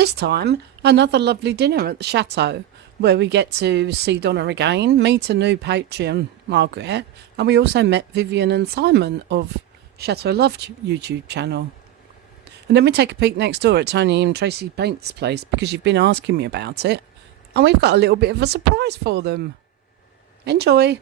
This time, another lovely dinner at the Chateau, where we get to see Donna again, meet a new patron, Margaret, and we also met Vivienne and Simon of Chateau Loved YouTube channel. And then we take a peek next door at Tony and Tracy Paint's place, because you've been asking me about it, and we've got a little bit of a surprise for them. Enjoy!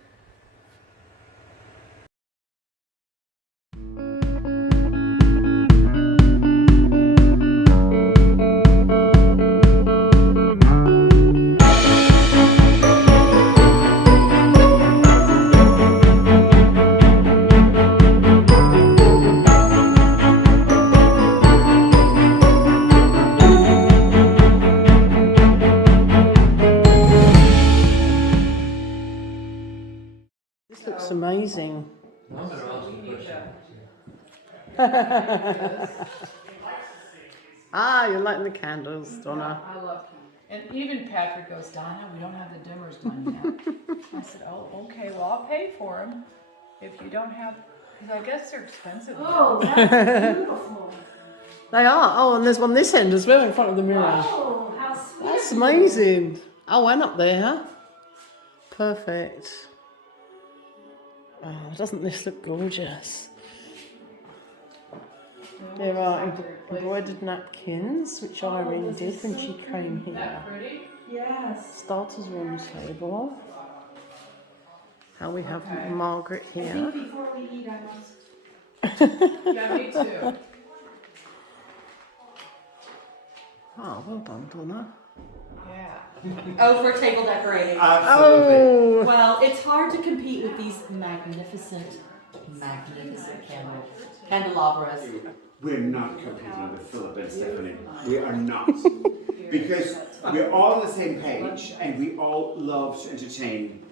Looks amazing. You're lighting the candles, Donna. I love them. And even Patrick goes, Donna, we don't have the dimmers done yet. I said, oh, okay, well, I'll pay for them if you don't have, because I guess they're expensive. Oh, that's beautiful. They are. Oh, and there's one this end as well in front of the mirror. Oh, how sweet. That's amazing. Oh, and up there. Perfect. Oh, doesn't this look gorgeous? There are embroidered napkins, which Irene did when she came here. That pretty? Yes. Starters are on the table. How we have Margaret I here. think before we eat, I must. Yeah, me too. Oh, well done, Donna. Yeah. Oh, for table decorating. Oh, Well, it's hard to compete with these magnificent candelabras. We're not competing with Philip and Stephanie. We are not. Because we're all on the same page and we all love to entertain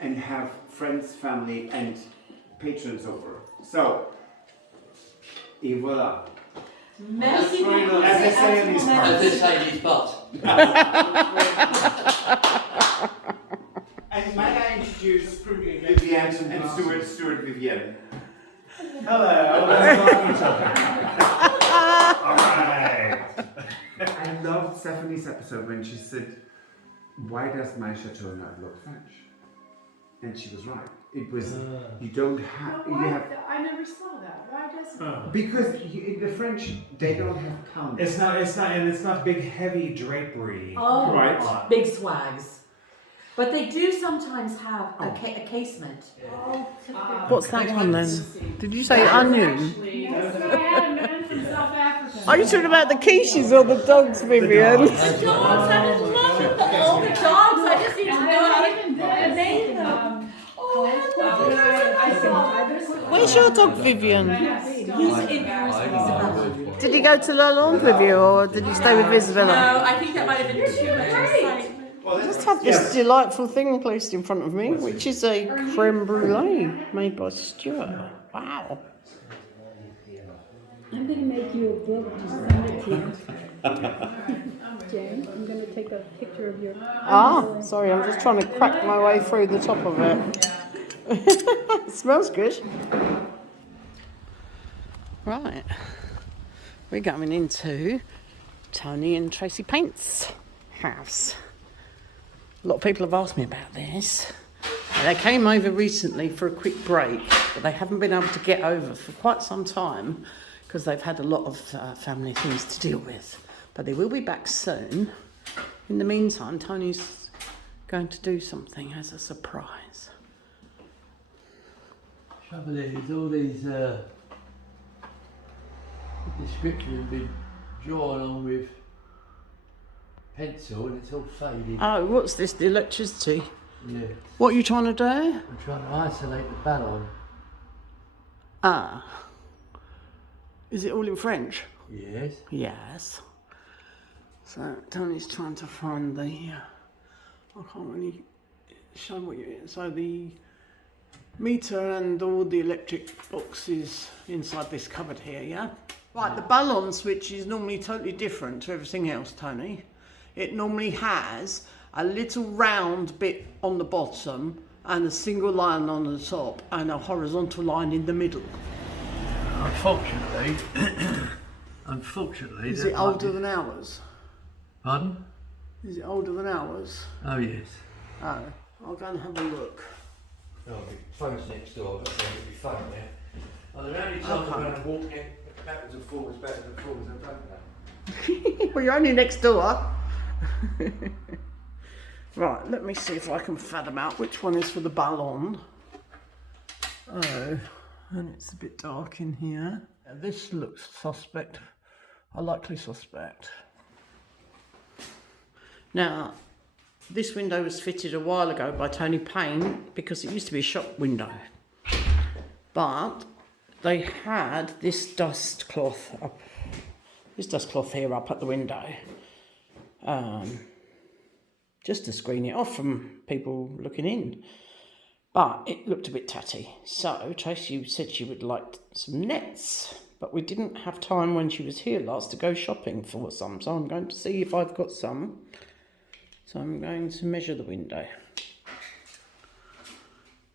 and have friends, family and patrons over. So, et voila. Merci beaucoup. As they say in these parts. As they say in these parts. And might I introduce Vivienne and Stuart Vivienne. Hello. Alright. I loved Stephanie's episode when she said, why does my chateau not look French? And she was right. It was, you don't have, you have, I never saw that. Why doesn't it? because in the French, they don't have counters. It's not big heavy drapery. Oh, Right. big swags. But they do sometimes have a casement. what's that one then? Did you say onion? Actually, I had a man from South Africa. Are you talking about the quiches or the dogs, Vivienne? The dogs, I'm in love with the dogs. I just need to know how to name them. Oh, hello. Where's your dog, Vivienne? He's in Paris. Did he go to Lalonde with you, or did you stay with Isabella? No, I think that might have been too much insight. I just have this delightful thing placed in front of me, which is a creme brulee made by Stuart. Wow. I'm going to make you a book to send it to you. Jane, I'm going to take a picture of your... Sorry, I'm just trying to crack my way through the top of it. It smells good. Right. We're going into Tony and Tracy Paint's house. A lot of people have asked me about this. They came over recently for a quick break, but they haven't been able to get over for quite some time because they've had a lot of family things to deal with. But they will be back soon. In the meantime, Tony's going to do something as a surprise. Trouble is, all these descriptions have been drawn on with pencil and it's all faded. Oh, what's this? The electricity? Yeah. What are you trying to do? I'm trying to isolate the ballon. Is it all in French? Yes. Yes. So Tony's trying to find the. I can't really show what you. So the meter and all the electric boxes inside this cupboard here, yeah? Right, the ballon switch is normally totally different to everything else, Tony. It normally has a little round bit on the bottom and a single line on the top and a horizontal line in the middle. Unfortunately, Unfortunately, Is it older than ours? Pardon? Is it older than ours? Oh yes. Oh, I'll go and have a look. Oh, the phone's next door. I've got to get my phone there. Oh, the only time I'm going to walk backwards and forwards, I don't know. Well, you're only next door. Right, let me see if I can fathom out which one is for the ballon. Oh, and it's a bit dark in here. This looks suspect. A likely suspect. Now, this window was fitted a while ago by Tony Payne because it used to be a shop window. But they had this dust cloth up, here up at the window, just to screen it off from people looking in. But it looked a bit tatty. So Tracy said she would like some nets, but we didn't have time when she was here last to go shopping for some. So I'm going to see if I've got some. So I'm going to measure the window.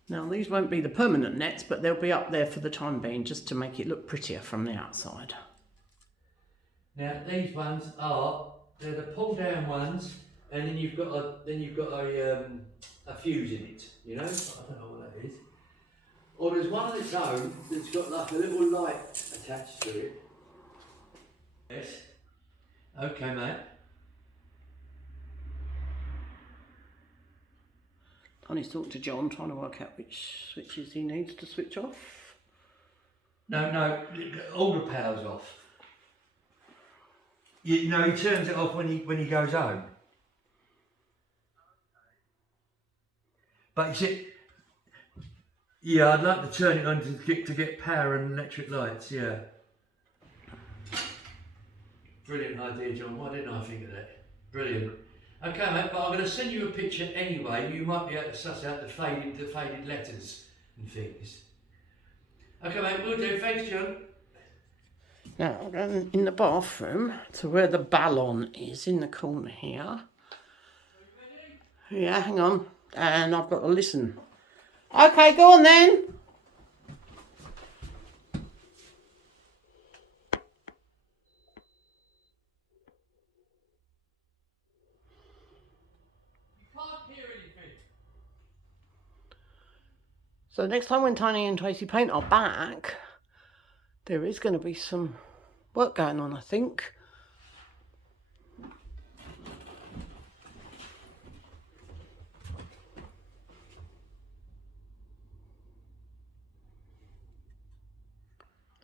Now these won't be the permanent nets, but they'll be up there for the time being just to make it look prettier from the outside. Now these ones they're the pull down ones, and then you've got a fuse in it. You know, I don't know what that is. Or there's one on its own that's got like a little light attached to it. Yes. Okay, mate. Tony's talking to John, trying to work out which switches he needs to switch off. No, all the power's off. You know, he turns it off when he goes home. But you see, yeah, I'd like to turn it on to get power and electric lights. Yeah. Brilliant idea, John. Why didn't I think of that? Brilliant. Okay, mate, but I'm going to send you a picture anyway. You might be able to suss out the faded letters and things. Okay, mate, we'll do. Thanks, John. Now, I'm going in the bathroom to where the ballon is, in the corner here. Yeah, hang on. And I've got to listen. Okay, go on then. So next time when Tony and Tracy Paint are back, there is going to be some work going on, I think.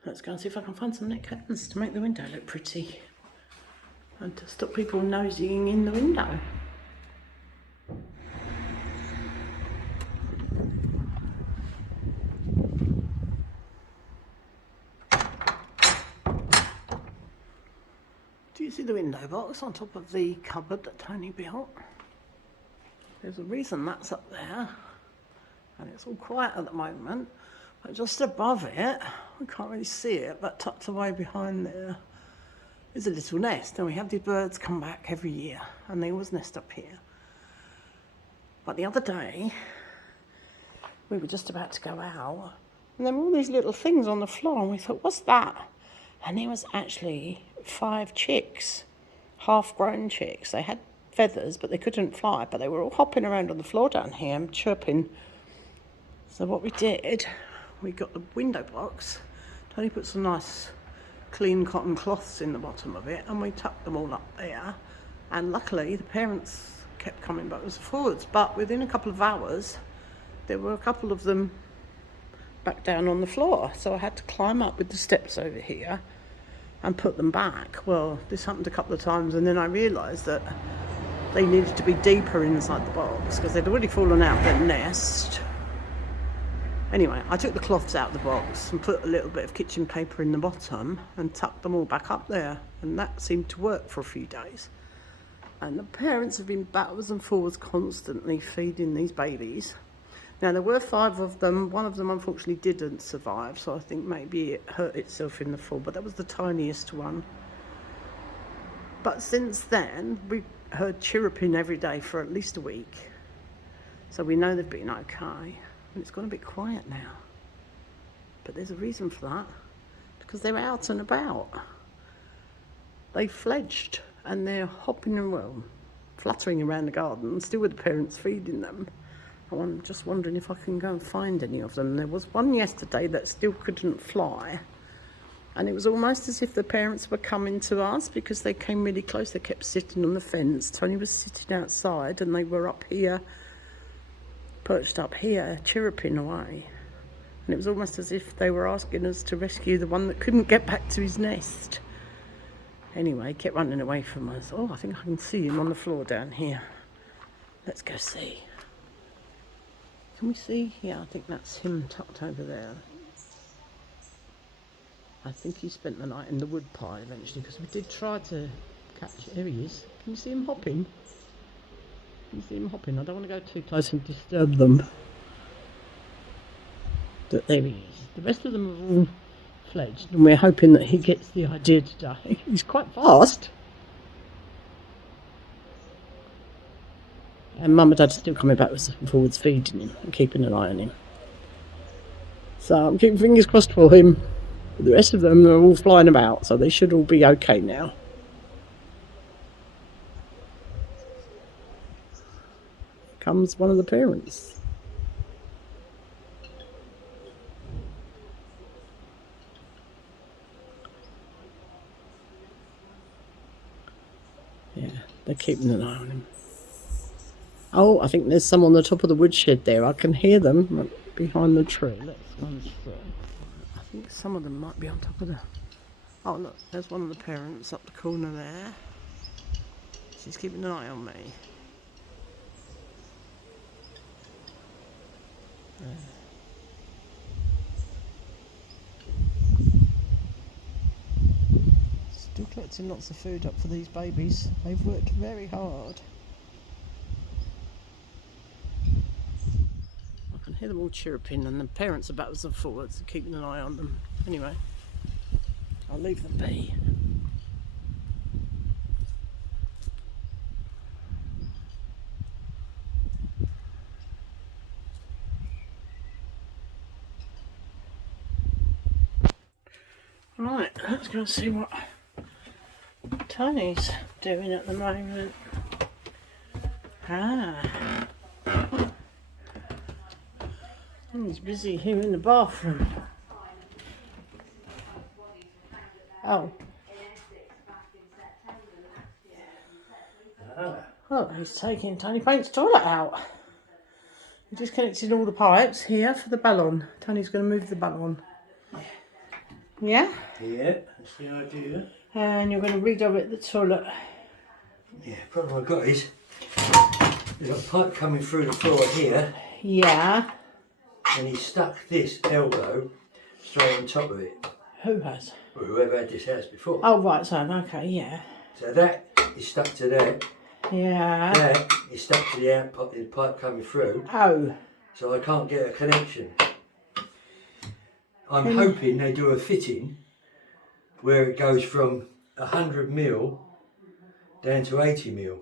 Let's go and see if I can find some net curtains to make the window look pretty and to stop people nosying in the window. Do you see the window box on top of the cupboard that Tony built? There's a reason that's up there, and it's all quiet at the moment, but just above it, we can't really see it, but tucked away behind there is a little nest, and we have these birds come back every year, and they always nest up here. But the other day, we were just about to go out, and there were all these little things on the floor, and we thought, what's that? And there was actually 5 chicks, half-grown chicks. They had feathers, but they couldn't fly, but they were all hopping around on the floor down here and chirping. So what we did, we got the window box. Tony put some nice clean cotton cloths in the bottom of it, and we tucked them all up there. And luckily, the parents kept coming backwards and forwards, but within a couple of hours, there were a couple of them back down on the floor. So I had to climb up with the steps over here and put them back. Well, this happened a couple of times, and then I realised that they needed to be deeper inside the box because they'd already fallen out their nest. Anyway, I took the cloths out of the box and put a little bit of kitchen paper in the bottom and tucked them all back up there, and that seemed to work for a few days. And the parents have been backwards and forwards constantly feeding these babies. Now, there were 5 of them. One of them unfortunately didn't survive, so I think maybe it hurt itself in the fall, but that was the tiniest one. But since then, we've heard chirruping every day for at least a week, so we know they've been okay. And it's gone a bit quiet now, but there's a reason for that, because they're out and about. They fledged and they're hopping and, well, fluttering around the garden, still with the parents feeding them. I'm just wondering if I can go and find any of them. There was one yesterday that still couldn't fly, and it was almost as if the parents were coming to us because they came really close. They kept sitting on the fence. Tony was sitting outside and they were up here, perched up here, chirruping away. And it was almost as if they were asking us to rescue the one that couldn't get back to his nest. Anyway, he kept running away from us. Oh, I think I can see him on the floor down here. Let's go see. Can we see? Yeah, I think that's him tucked over there. I think he spent the night in the wood pile eventually, because we did try to catch... There he is. Can you see him hopping? Can you see him hopping? I don't want to go too close and disturb them. But there he is. The rest of them are all fledged, and we're hoping that he gets the idea today. He's quite fast. And Mum and Dad are still coming backwards and forwards feeding him and keeping an eye on him. So I'm keeping fingers crossed for him. But the rest of them are all flying about, so they should all be okay now. Comes one of the parents. Yeah, they're keeping an eye on him. Oh, I think there's some on the top of the woodshed there. I can hear them behind the tree. Let's go and see. I think some of them might be on top of the... Oh, look, there's one of the parents up the corner there. She's keeping an eye on me. Still collecting lots of food up for these babies. They've worked very hard. I can hear them all chirruping, and the parents are backwards and forwards, keeping an eye on them. Anyway, I'll leave them be. Right, let's go and see what Tony's doing at the moment. Ah. Oh, he's busy here in the bathroom. Oh. Oh, he's taking Tony Paint's toilet out. He disconnected all the pipes here for the ballon. Tony's going to move the ballon. Yeah? Yeah, that's the idea. And you're going to redirect the toilet. Yeah, problem I've got is there's a pipe coming through the floor here, Yeah. and he's stuck this elbow straight on top of it. Who has? Well, whoever had this house before. Oh, right, so, okay, yeah. So that is stuck to that. Yeah. That is stuck to the pipe coming through. Oh. So I can't get a connection. I'm hoping they do a fitting where it goes from 100mm down to 80mm.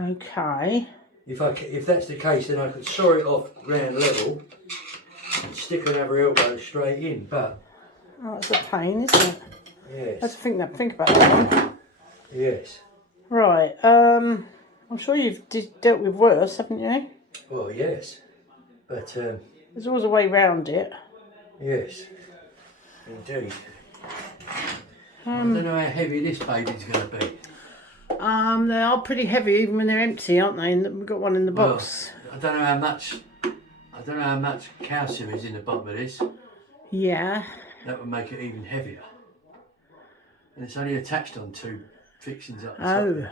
Okay. If that's the case, then I could saw it off ground level and stick another elbow straight in. But Oh, it's a pain, isn't it? yes, Let's think about that one. yes. Right. I'm sure you've dealt with worse, haven't you? Well, yes, but There's always a way round it. yes, indeed. I don't know how heavy this baby's going to be. They are pretty heavy even when they're empty, aren't they? And we've got one in the box. Well, I don't know how much calcium is in the bottom of this. Yeah. That would make it even heavier. And it's only attached on two fixings up the Oh. top.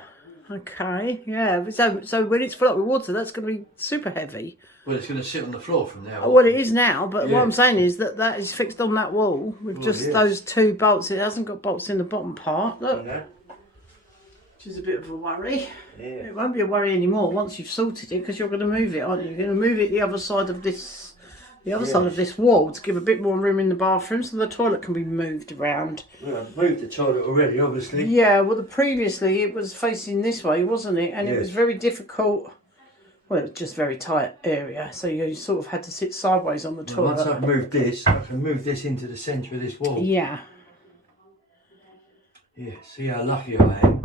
Okay. Yeah. So when it's full up with water, that's going to be super heavy. Well, it's going to sit on the floor from now on. Oh, well, it is now, but what Yeah. I'm saying is that is fixed on that wall with just yes. those two bolts. It hasn't got bolts in the bottom part. Look. Yeah. Which is a bit of a worry. Yeah. It won't be a worry anymore once you've sorted it, because you're going to move it, aren't you? You're going to move it the other side of this, side of this wall to give a bit more room in the bathroom, so the toilet can be moved around. Well, I've moved the toilet already, obviously. Yeah, well, previously it was facing this way, wasn't it? And it was Yes. very difficult. Well, it was just very tight area, so you sort of had to sit sideways on the Well, toilet. once I've moved this, I can move this into the centre of this wall. Yeah. Yeah, see how lucky I am.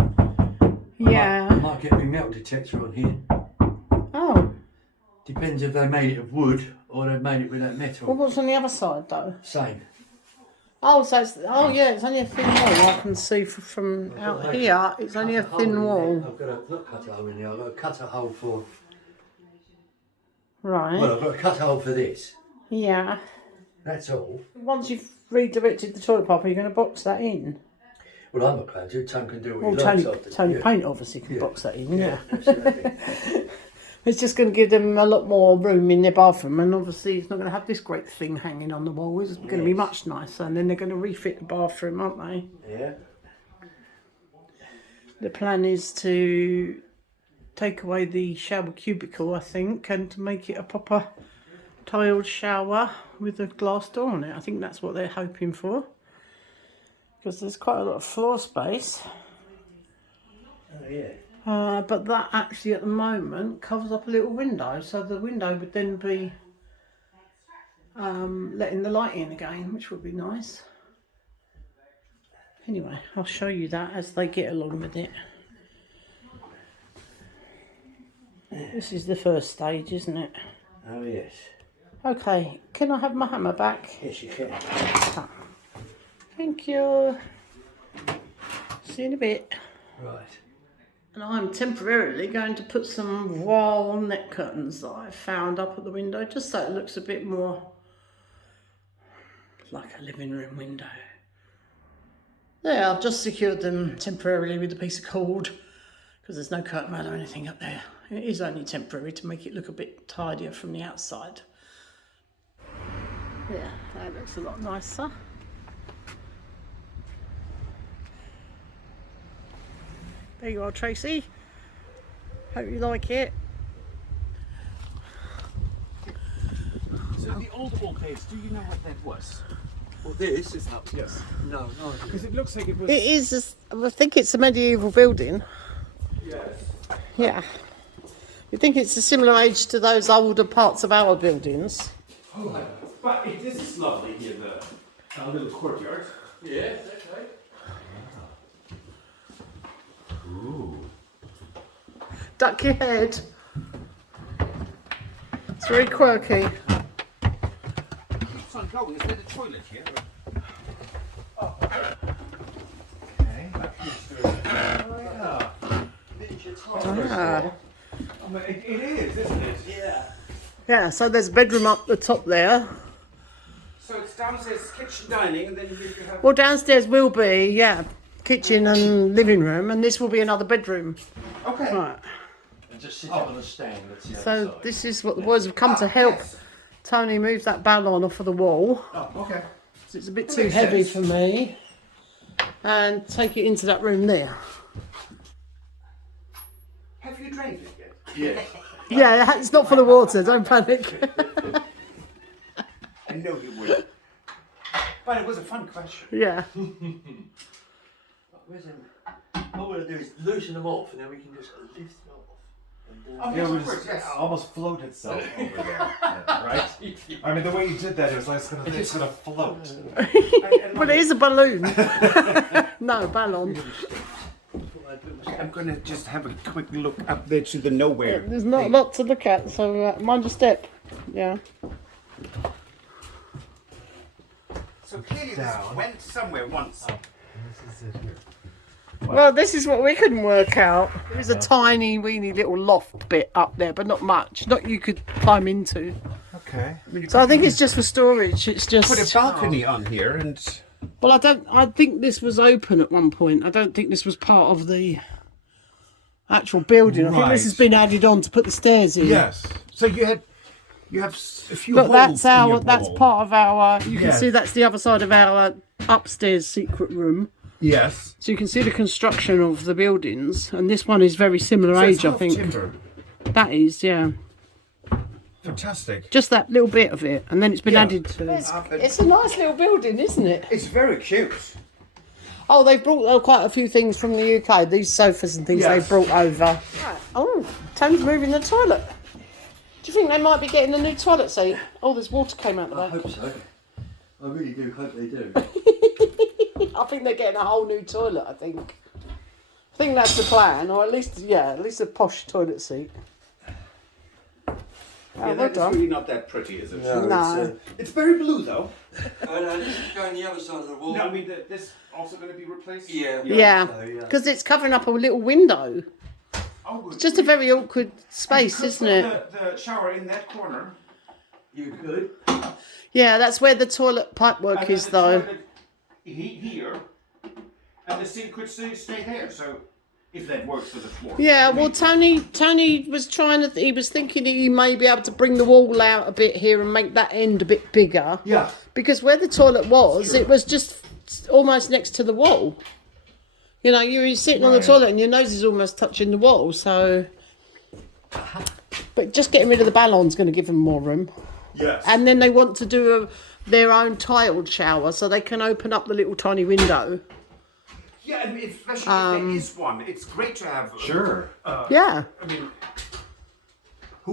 Yeah. I might get my metal detector on here. Oh. Depends if they made it of wood or they made it with that metal. Well, what's on the other side though? Same. Oh, so it's, oh yeah, it's only a thin wall. I can see from out here. It's only a thin wall. I've got a not cut a hole in there. I've got to cut a hole for. Right. Well, I've got to cut a hole for this. Yeah. That's all. Once you've redirected the toilet pipe, are you going to box that in? Well, I'm not going to. Tom can do what Well, he likes. Tony Yeah. Paint obviously can Yeah. box that in. Yeah. Absolutely. It's just going to give them a lot more room in their bathroom, and obviously it's not going to have this great thing hanging on the wall. It's going to be much nicer, and then they're going to refit the bathroom, aren't they? Yeah. The plan is to take away the shower cubicle, I think, and to make it a proper tiled shower with a glass door on it. I think that's what they're hoping for, because there's quite a lot of floor space. Oh yeah. But that actually at the moment covers up a little window, so the window would then be letting the light in again, which would be nice. Anyway, I'll show you that as they get along with it. This is the first stage, isn't it? Oh yes. Okay, can I have my hammer back? Yes, you can. Ah. Thank you. See you in a bit. Right. And I'm temporarily going to put some voile net curtains that I found up at the window, just so it looks a bit more like a living room window. There, I've just secured them temporarily with a piece of cord, because there's no curtain rod or anything up there. It is only temporary to make it look a bit tidier from the outside. Yeah, that looks a lot nicer. There you are, Tracy. Hope you like it. So the old base, do you know what that was? Well, this is not. Yes. no. Because it looks like it was. It is, I think it's a medieval building. Yes. Yeah. You think it's a similar age to those older parts of our buildings? Oh, but this is lovely here, the little courtyard. Yeah, that's right. Ooh. Duck your head. It's very quirky. Keeps on going. Is there a toilet here? Oh, okay. Ah. It is, isn't it? Yeah. Yeah, so there's a bedroom up the top there. So it's downstairs kitchen dining, and then you have. Well, downstairs will be, yeah, kitchen and living room, and this will be another bedroom. Okay. Right. And just sit it on a stand. That's the So other side. this is what the boys have come to help Yes. Tony move that ballon off of the wall. Oh, okay. So it's a bit That too makes heavy sense. for me. And take it into that room there. Have you drained it yet? Yes. Yeah, it's not full of water, don't panic. I know you would. But it was a fun question. Yeah. Where's him? All we're going to do is loosen them off, and then we can just lift them off. And, Oh, Yeah, it yes, was yes. almost float itself over there, right? I mean, the way you did that, it was like it's gonna float. Well, it is a balloon. No, ballon. I'm gonna just have a quick look up there to the nowhere. There's not a lot to look at, so mind your step. Yeah. So clearly this went somewhere once. This is it here. Well, this is what we couldn't work out. There's a tiny, weeny little loft bit up there, but not much. Not you could climb into. Okay. So I think it's just for storage. It's Put a just. balcony on here and. Well, I think this was open at one point. I don't think this was part of the actual building. I think this has Right. been added on to put the stairs in. Yes. So you have a few Look, holes that's in our. your That's wall. part of our. You can Yes. see that's the other side of our upstairs secret room. Yes. So you can see the construction of the buildings, and this one is very similar So it's age, I half think. timber. That is, yeah. Fantastic. Just that little bit of it, and then it's been Yeah. added to. It's a nice little building, isn't it? It's very cute. Oh, they've brought quite a few things from the UK. These sofas and things Yes. they've brought over. Right. Oh, Tom's moving the toilet. Do you think they might be getting a new toilet seat? Oh, there's water came out the I back. hope so. I really do hope they do. I think they're getting a whole new toilet, I think. I think that's the plan, or at least a posh toilet seat. Yeah, well that is done. really not that pretty, is it? No. It's very blue though. This is going the other side of the wall. No, I mean, this also going to be replaced? Yeah. Yeah, So, yeah. because it's covering up a little window. Oh, good. It's just a very awkward space, isn't it? The shower in that corner. You could. Yeah, that's where the toilet pipework And is, then though. the toilet here. And the sink could stay there, so if that works for the floor. Yeah, I well, mean, Tony was he was thinking he may be able to bring the wall out a bit here and make that end a bit bigger. Yeah. Because where the toilet was, it was just almost next to the wall. You know, you're sitting on the toilet and your nose is almost touching the wall, so... But just getting rid of the ballon's going to give them more room. Yes. And then they want to do their own tiled shower, so they can open up the little tiny window. Yeah, I mean, especially if there is one. It's great to have. Sure. Yeah. I mean,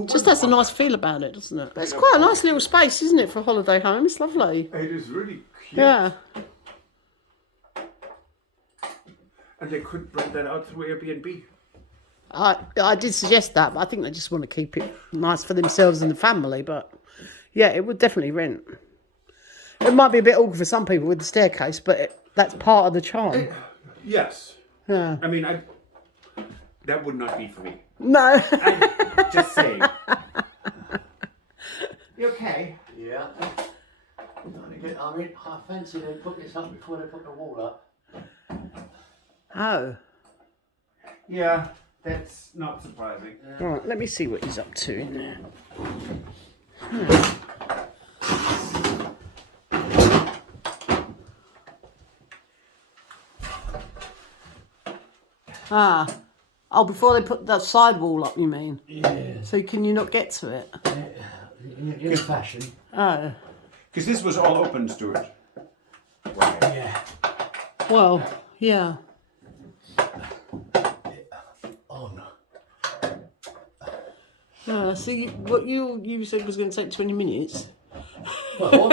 Just has a nice feel about it, doesn't it? It's quite a nice little space, isn't it, for a holiday home? It's lovely. It is really cute. Yeah. And they could rent that out through Airbnb. I did suggest that, but I think they just want to keep it nice for themselves and the family. But yeah, it would definitely rent. It might be a bit awkward for some people with the staircase, but that's part of the charm. Yes. Yeah. I mean, that would not be for me. No. I'm just saying. You okay? Yeah. I mean, I fancy they put this up before they put the wall up. Oh. Yeah, that's not surprising. Right, let me see what he's up to in there. Oh, before they put that side wall up, you mean? Yeah. So can you not get to it? In fashion. Oh. Because this was all open, Stuart. Yeah. Well, yeah. Oh no. So what you said was going to take 20 minutes. Well,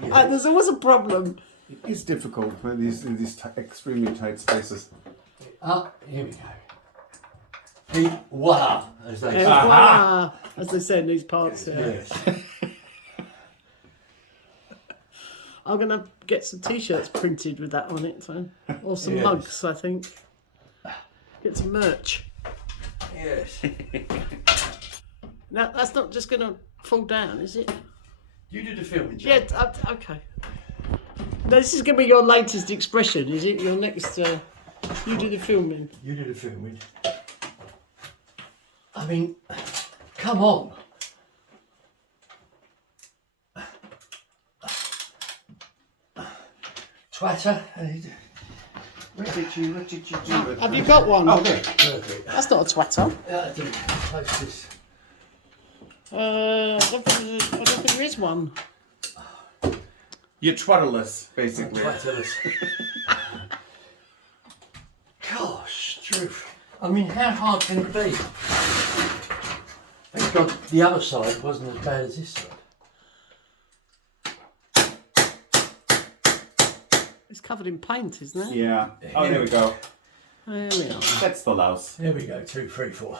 There's always a problem. It is difficult in these extremely tight spaces. Here we go. Voila, as they say. Voila, as they say in these parts. Yes. I'm going to get some t-shirts printed with that on it, so. Or some Yes. mugs, I think. Get some merch. Yes. Now, that's not just going to fall down, is it? You did the filming, Joe. Yeah, okay. Now, this is going to be your latest expression, is it? Your next, you do the filming. You did the filming. I mean, come on. Twatter. What did you do with Have you got one? Okay. Perfect. That's not a twatter. I didn't post this. I don't think there is one. You're twatterless, basically. Twatterless. Gosh, truth. I mean, how hard can it be? Thank God the other side wasn't as bad as this side. It's covered in paint, isn't it? Yeah. Oh, there we go. There we are. That's the louse. There we go, 2, 3, 4.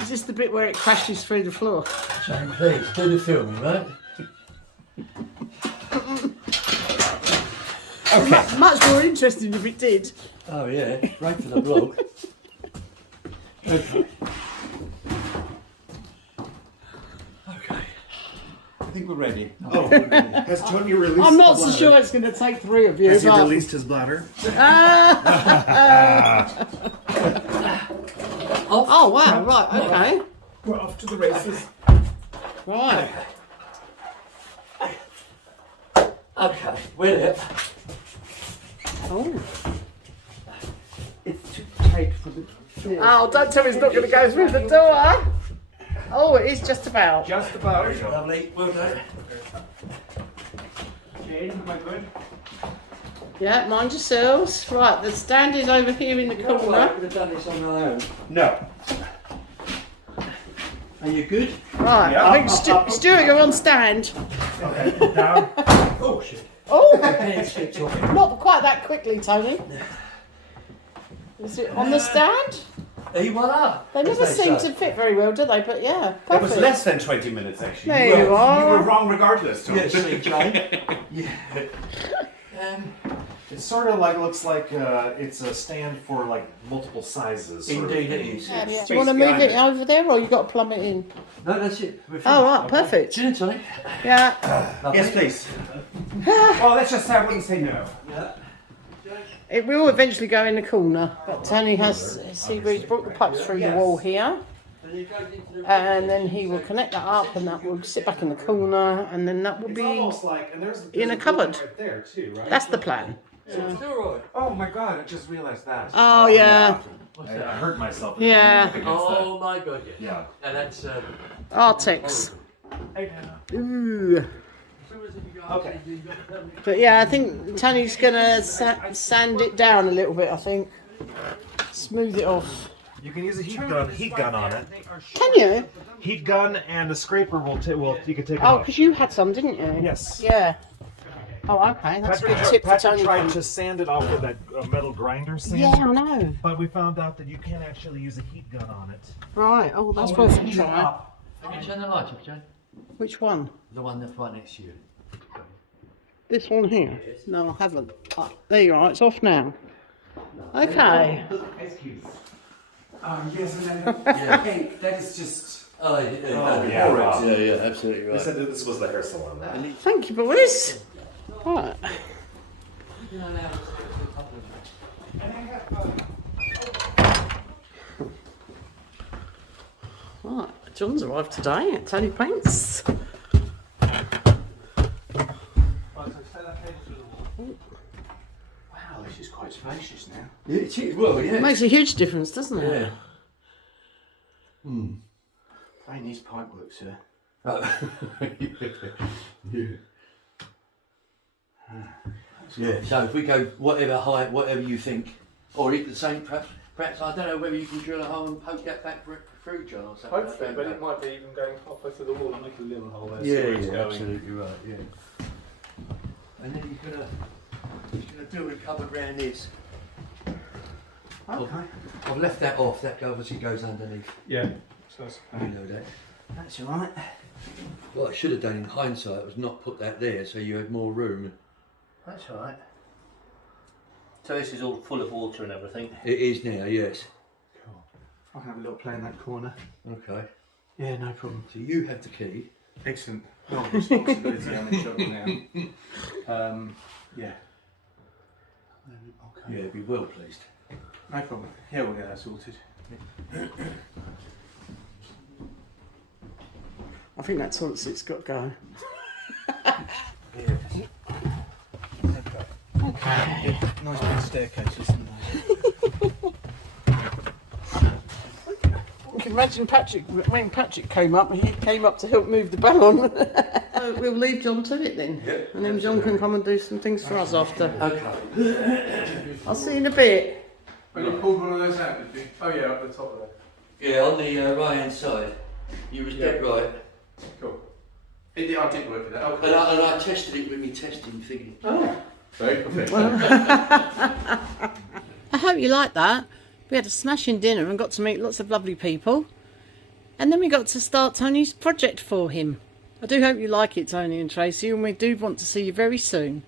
Is this the bit where it crashes through the floor? So please, do the filming, right? Okay. Much more interesting if it did. Oh yeah, great for the blog. Okay. Okay. I think we're ready. Oh, has Tony released I'm not the so bladder? sure it's going to take 3 of you. Has he but- released his bladder? Oh, wow, right, okay. We're off to the races. Right. Okay, we're there. Oh. It's too tight for the... Oh, don't tell me it's not going to go through the door. Oh, it is just about. Just about. Lovely, well done. Jane, am I good? Yeah, mind yourselves. Right, the stand is over here in the No way I corner. could have done this on my own. No. Are you good? Right, Yeah. I think Stuart, you're on stand. Okay, down. Oh shit. Oh, Pen slipped off. not quite that quickly, Tony. Is it on the stand? Hey, voila! They never As seem say. to fit very well, do they? But yeah, It was perfect. less than 20 minutes actually. There were- you are. You were wrong regardless, Tom. Yeah, see, Jane. Yeah. It sort of like looks like it's a stand for like multiple sizes. sort of Indeed it thing. is. Yeah, Space do you want to move behind it it. over there, or you got to plumb it in? No, that's it. We're Oh, right, finished. perfect. Gin and tonic. Yeah, Lovely. Yes, please. Well, let's just say I wouldn't say no. Yeah. it will eventually go in the corner. But Tony has, see where he's brought the pipes through the wall here, And it goes into the and then he will connect that up, and that will sit back in the corner, and then that will It's be. almost like, and there's in a building cupboard. right there too, right? That's the plan. So it's still right. Oh my god! I just realized that. Oh yeah, What's I that? hurt myself. Yeah. Against Oh my god, that. yeah. Yeah. And that's Artex. Ooh. Okay. But yeah, I think Tony's gonna sand it down a little bit. I think smooth it off. You can use a heat gun on it. Can you? Heat gun and a scraper will you can take it Oh, off. because you had some, didn't you? Yes. Yeah. Oh, okay. That's a good tip for Patrick Tony. tried to sand it off with that metal grinder sand. Yeah, I know. But we found out that you can actually use a heat gun on it. Right. Oh, that's worth a try. Have you turned the light off, Jane? Which one? The one that's right next to you. This one here? No, I haven't. Oh, there you are. It's off now. Okay. Excuse. Yes, and then hey, that is just. Oh, yeah, wow. yeah, absolutely They right. said that this was the hair salon. Thank you, boys. Right. Right. John's arrived today at Tony Paints. Wow, this is quite spacious now. Yeah, it is. Well, yeah. It makes a huge difference, doesn't it? Yeah. Hmm. They need pipe work, sir. Yeah. Yeah. So if we go whatever height, whatever you think, or even the same, perhaps I don't know whether you can drill a hole and poke that back through, John, or something. Hopefully, but it might be even going halfway through the wall and make a little hole there. Yeah, absolutely right. Yeah. And then you're gonna build a cupboard round this. Okay. I've left that off. That obviously goes underneath. Yeah. You know that. That's all right. What I should have done in hindsight was not put that there, so you had more room. That's all right. So this is all full of water and everything. It is now, yes. Cool. I can have a little play in that corner. Okay. Yeah, no problem. So you have the key. Excellent. Well, responsibility on the shovel now. Yeah. Okay. Yeah, be well pleased. No problem. Yeah, we'll get that sorted. I think that's all it's got to go. Okay. Nice big staircase, isn't You can imagine Patrick, when Patrick came up, he came up to help move the ballon. So we'll leave John to it then. Yep. And then John can come and do some things for us after. Okay. I'll see you in a bit. When you pulled one of those out, did you? Oh yeah, up the top of there. Yeah, on the right hand side. You was dead right. Cool. I did work with that. Oh, And I tested it with me testing thingy. Oh. very quick. I hope you like that. We had a smashing dinner and got to meet lots of lovely people. And then we got to start Tony's project for him. I do hope you like it, Tony and Tracy, and we do want to see you very soon.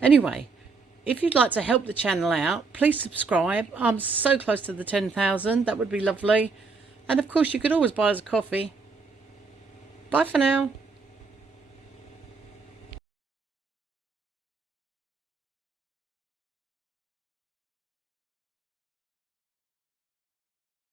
Anyway, if you'd like to help the channel out, please subscribe. I'm so close to the 10,000. That would be lovely. And of course, you could always buy us a coffee. Bye for now.